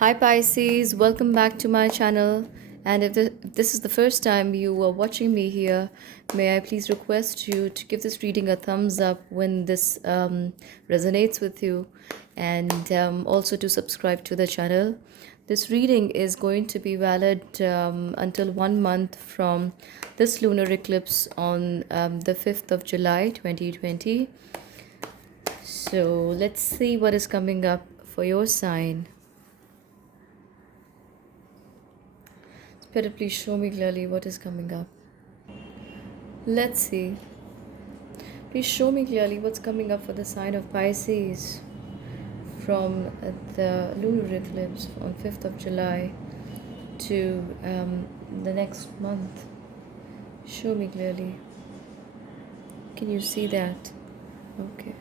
Hi Pisces, welcome back to my channel. And if this is the first time you are watching me here, may I please request you to give this reading a thumbs up when this resonates with you, and also to subscribe to the channel. This reading is going to be valid until 1 month from this lunar eclipse on the 5th of July 2020. So let's see what is coming up for your sign. Spirit, please show me clearly what is coming up. Let's see. Please show me clearly what's coming up for the sign of Pisces from the lunar eclipse on 5th of July to the next month. Show me clearly. Can you see that? Okay.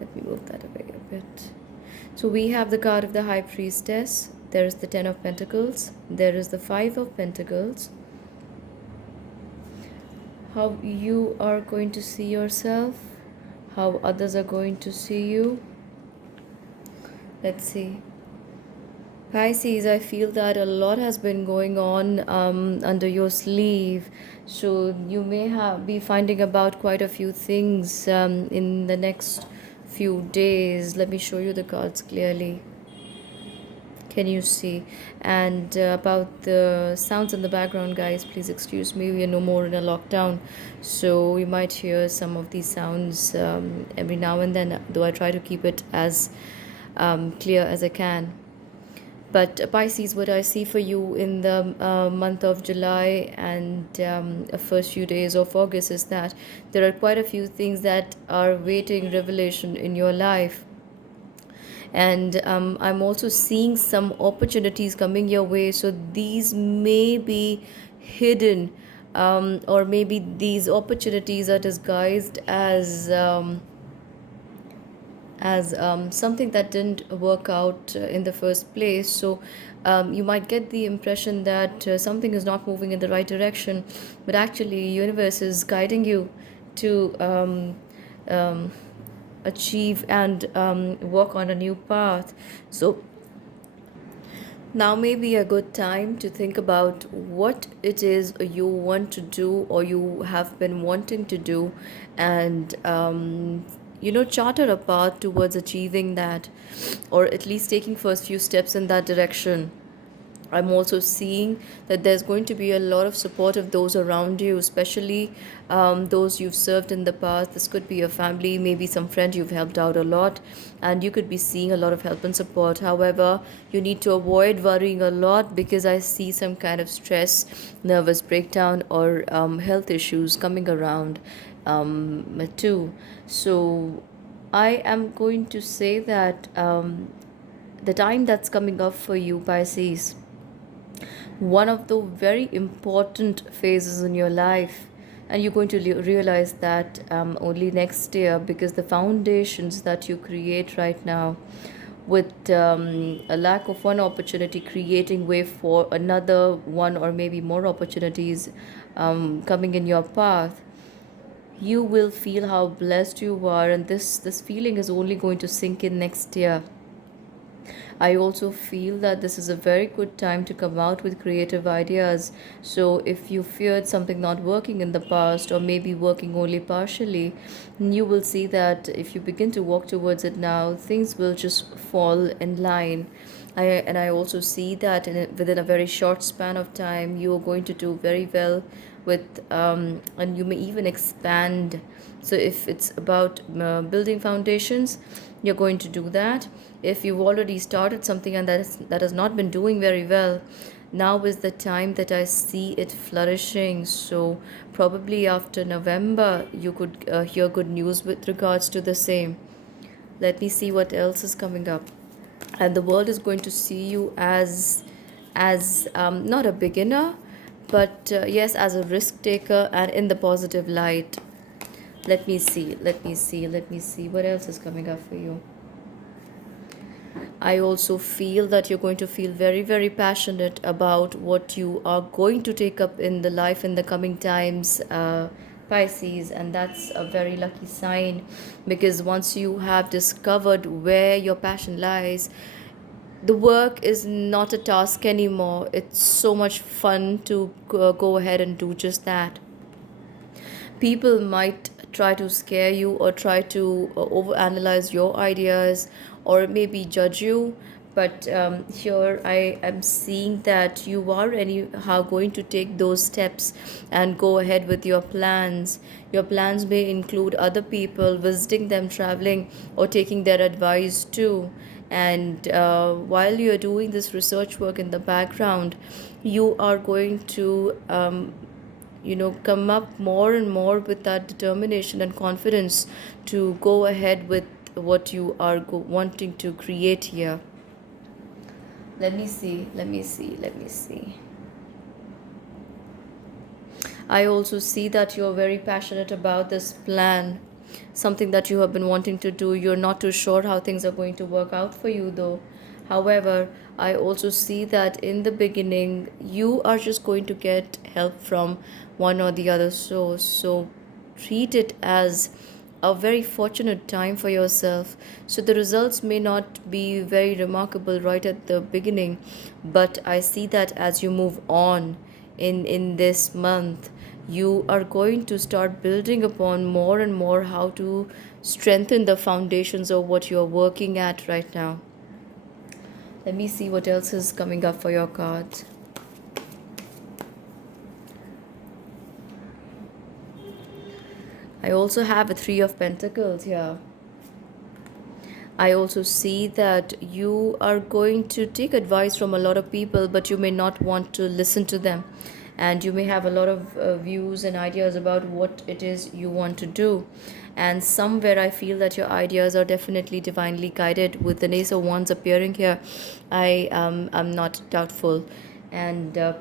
Let me move that away a bit. So we have the card of the High Priestess. There is the Ten of Pentacles. There is the Five of Pentacles. How you are going to see yourself, how others are going to see you. Let's see. Pisces, I feel that a lot has been going on under your sleeve. So you may be finding about quite a few things in the next few days. Let me show you the cards clearly. Can you see? And about the sounds in the background, guys, please excuse me. We are no more in a lockdown, so you might hear some of these sounds every now and then, though I try to keep it as clear as I can. But Pisces, what I see for you in the month of July and first few days of August is that there are quite a few things that are waiting revelation in your life. And I'm also seeing some opportunities coming your way, so these may be hidden, or maybe these opportunities are disguised as something that didn't work out in the first place. So you might get the impression that something is not moving in the right direction, but actually universe is guiding you to um, achieve and work on a new path. So now may be a good time to think about what it is you want to do or you have been wanting to do, and charter a path towards achieving that, or at least taking first few steps in that direction. I'm also seeing that there's going to be a lot of support of those around you, especially those you've served in the past. This could be a family, maybe some friend you've helped out a lot, and you could be seeing a lot of help and support. However, you need to avoid worrying a lot because I see some kind of stress, nervous breakdown, or health issues coming around too. So I am going to say that the time that's coming up for you, Pisces, one of the very important phases in your life, and you're going to realize that only next year, because the foundations that you create right now, with a lack of one opportunity creating way for another one or maybe more opportunities coming in your path, you will feel how blessed you are, and this feeling is only going to sink in next year. I also feel that this is a very good time to come out with creative ideas. So, if you feared something not working in the past or maybe working only partially, you will see that if you begin to walk towards it now, things will just fall in line. I also see that within a very short span of time, you are going to do very well with, and you may even expand. So, if it's about building foundations, you're going to do that. If you've already started something and that has not been doing very well, now is the time that I see it flourishing. So probably after November you could hear good news with regards to the same. Let me see what else is coming up. And the world is going to see you as not a beginner, but yes, as a risk taker and in the positive light. Let me see what else is coming up for you. I also feel that you're going to feel very, very passionate about what you are going to take up in the life in the coming times, Pisces, and that's a very lucky sign, because once you have discovered where your passion lies, The work is not a task anymore. It's so much fun to go ahead and do just that. People might try to scare you or try to overanalyze your ideas or maybe judge you, but here I am seeing that you are anyhow going to take those steps and go ahead with your plans. Your plans may include other people, visiting them, traveling, or taking their advice too. And while you're doing this research work in the background, you are going to come up more and more with that determination and confidence to go ahead with what you are wanting to create here. Let me see. I also see that you're very passionate about this plan, something that you have been wanting to do. You're not too sure how things are going to work out for you, though. However, I also see that in the beginning, you are just going to get help from one or the other source. So treat it as a very fortunate time for yourself. So the results may not be very remarkable right at the beginning, but I see that as you move on in this month, you are going to start building upon more and more how to strengthen the foundations of what you're working at right now. Let me see what else is coming up for your cards. I also have a Three of Pentacles here. I also see that you are going to take advice from a lot of people, but you may not want to listen to them. And you may have a lot of views and ideas about what it is you want to do. And somewhere I feel that your ideas are definitely divinely guided. With the Ace of Wands appearing here, I'm not doubtful. And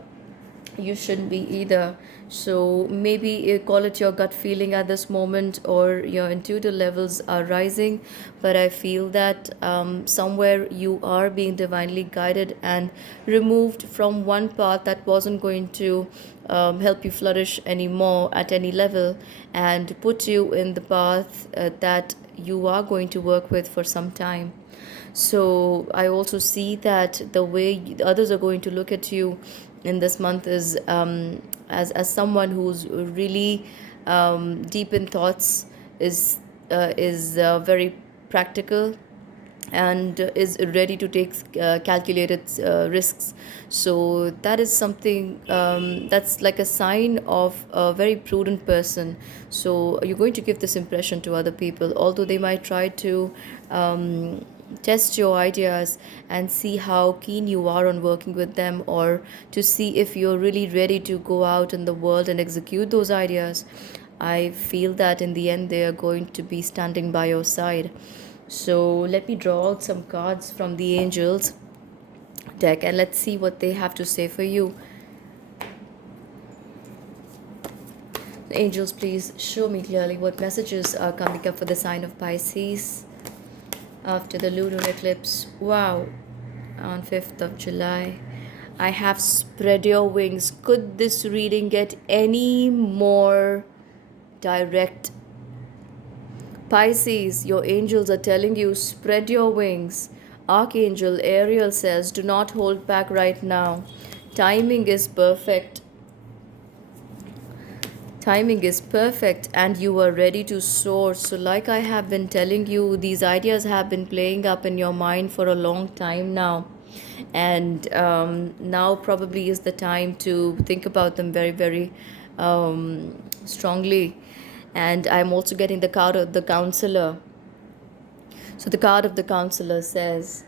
you shouldn't be either. So maybe you call it your gut feeling at this moment, or your intuitive levels are rising, but I feel that somewhere you are being divinely guided and removed from one path that wasn't going to help you flourish anymore at any level, and put you in the path that you are going to work with for some time. So I also see that the way others are going to look at you in this month is as someone who's really deep in thoughts, is very practical, and is ready to take calculated risks. So that is something that's like a sign of a very prudent person. So you're going to give this impression to other people, although they might try to test your ideas and see how keen you are on working with them, or to see if you're really ready to go out in the world and execute those ideas. I feel that in the end they are going to be standing by your side. So let me draw out some cards from the angels deck, and let's see what they have to say for you. Angels, please show me clearly what messages are coming up for the sign of Pisces after the lunar eclipse. Wow, on 5th of July. I have spread your wings. Could this reading get any more direct? Pisces, your angels are telling you, spread your wings. Archangel Ariel says, do not hold back right now. Timing is perfect. Timing is perfect, and you are ready to soar. So, like I have been telling you, these ideas have been playing up in your mind for a long time now. And now probably is the time to think about them very, very strongly. And I'm also getting the card of the counselor. So, the card of the counselor says,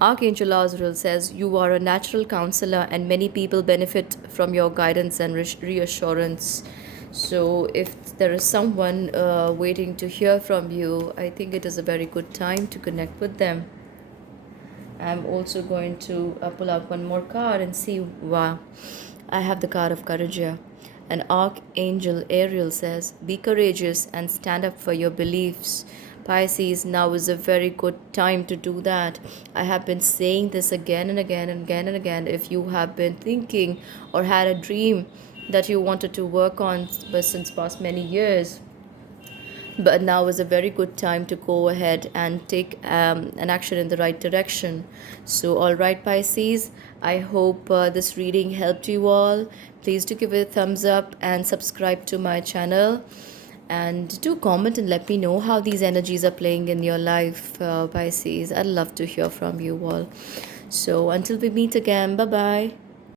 Archangel Azrael says, you are a natural counselor, and many people benefit from your guidance and reassurance. So, if there is someone waiting to hear from you, I think it is a very good time to connect with them. I'm also going to pull out one more card and see. Wow, I have the card of courage here. And Archangel Ariel says, be courageous and stand up for your beliefs. Pisces, now is a very good time to do that. I have been saying this again and again and again and again. If you have been thinking or had a dream that you wanted to work on since past many years, but now is a very good time to go ahead and take an action in the right direction. So, all right, Pisces, I hope this reading helped you all. Please do give it a thumbs up and subscribe to my channel. And do comment and let me know how these energies are playing in your life, Pisces. I'd love to hear from you all. So, until we meet again, bye bye.